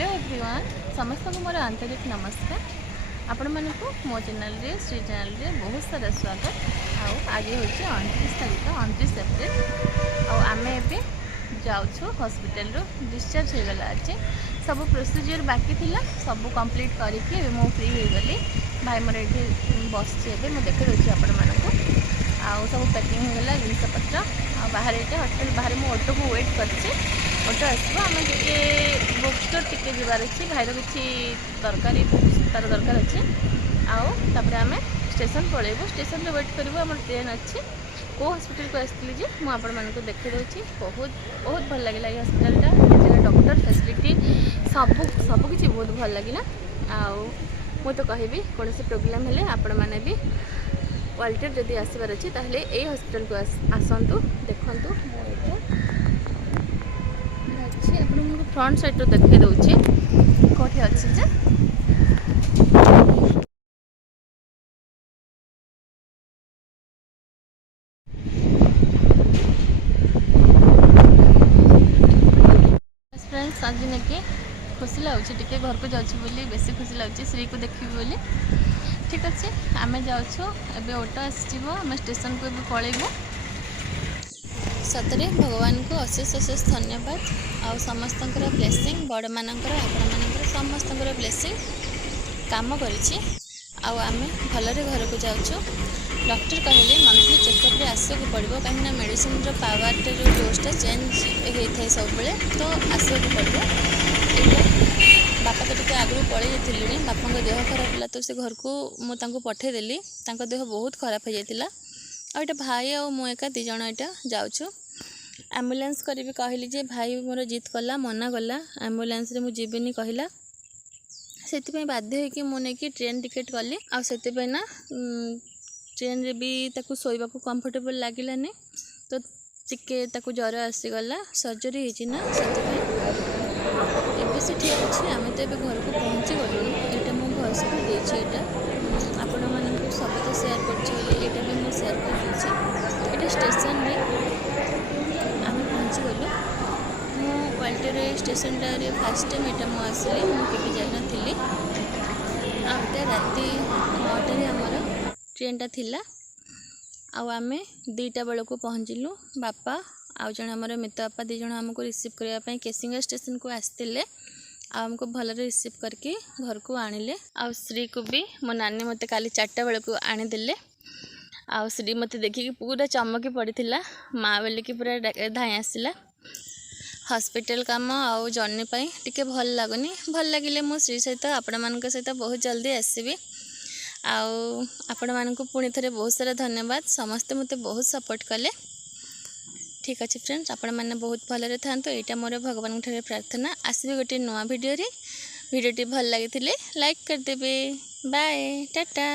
Hello everyone समस्त को मोर आंतरिक नमस्कार। आपण मानक मो चैनल रे श्री चैनल रे बहुत सारा स्वागत। आज हूँ 29 तारीख 29 एप्रिल आमे एबे जाऊँ हॉस्पिटल रो डिस्चार्ज हो गला अच्छे सब प्रोसीजर बाकी थिला सब कंप्लीट करके मो फ्री हो गली। भाई मोर ये बस देखे दूसरी आपण मानक सब पैकिंग हो गला जिनस पत्र बाहर ये हॉस्पिटल बाहर मो ऑटो को वेट करछे। ऑटो आसो आम टे बुक स्टोर टिके जबार अच्छी भाईर किसी दरकारी तार दरकार अच्छे आउे आम स्टेशन पलैबू स्टेशन में वेट करूँ आम ट्रेन अच्छी को हॉस्पिटल को आसती जे मुझे देखे दूसरी बहुत बहुत भल लगे ये हॉस्पिटल डॉक्टर फैसिलिटी सब किसी बहुत भल लगे मु तो कहबी कौन से प्रोब्लेम हेले आपण मैंने भी क्वालिटी जदि आसबार अच्छी ताहले यही हॉस्पिटल को आसतु देखु फ्रंट साइड देखे दूसरी कौटी अच्छी जे फ्रेंड्स आज नहीं खुशी लगुच टे घर को जाऊँ बेसी खुशी लगुच श्री को देखी बोली। ठीक अच्छे आम जाऊँ एबे ऑटो आम स्टेशन को भी पलैबू। सतरे भगवान को अशेष अशेष धन्यवाद आ समस्त ब्लेसिंग बड़ मानकर आपण समस्त ब्लेसिंग काम करिछि आम भलरे घर को जाऊँ। डॉक्टर कहले मंथली चेकअप आसक पड़ो कहीं मेडिसिन पावर जो डोजटा चेंज होता है सब बेले तो आसक पड़ो। बापा तो टे आगु पलि जाइए बापा देह खराब है तो से घर को मुझे पठेदेली देह बहुत खराब हो जाता आ ये भाई आ मु एका दी जण यहाँ जाऊँ एम्बुलेंस करी कहली जे भाई मोर जिद कला मना कला एम्बुलेंस रे मुझे जीविनी कहला से बाध्य होकि मुझे ट्रेन टिकेट कली आते ना ट्रेन रे भी ताकू सोइबा को कंफर्टेबल लागिलानी तो टिके ताकू ज्वर आसीगला सर्जरी होना एबे से ठीक अच्छे आम तो ये घर को पहुँची गलु। यहाँ मो भयस भी देटा आपण मानक सब तो सेयार कर भी मुझे सेयार कर ये स्टेशन आम पहुँची गलु। मो quality station time fast time यहाँ मुझे आसली मुझे जाइनी आते राति 9टार आमर ट्रेनटा थिला आमे 2टा बेल को पहुँचलु। बापा आउ जन आम मित बापा दी जन आमको रिसीव करने केसिंगा स्टेशन को आसते आमको भल रिसीव करके घर को आणिले। आ श्री को भी मो नानी मत काली 4टा बेल को आनीदे आ श्री मत देखिकी पूरा चमकी पड़ा माँ बोल कि पूरा धाई आसला। हॉस्पिटल काम आउ जर्नी टिके भल लगुनि भल लगिले मो श्री सहित आपण मान सहित बहुत जल्दी आसबि आपण मानक पुणी थे बहुत सारा धन्यवाद समस्ते मते बहुत सपोर्ट कले। ठीक अच्छे फ्रेंड्स आपण मैंने बहुत भलरे था यहाँ मोर भगवान ठारे प्रार्थना आसबि गोटे नुआ भिडियो भिडियोटी भल लगी लाइक करदेवे। बाय टाटा।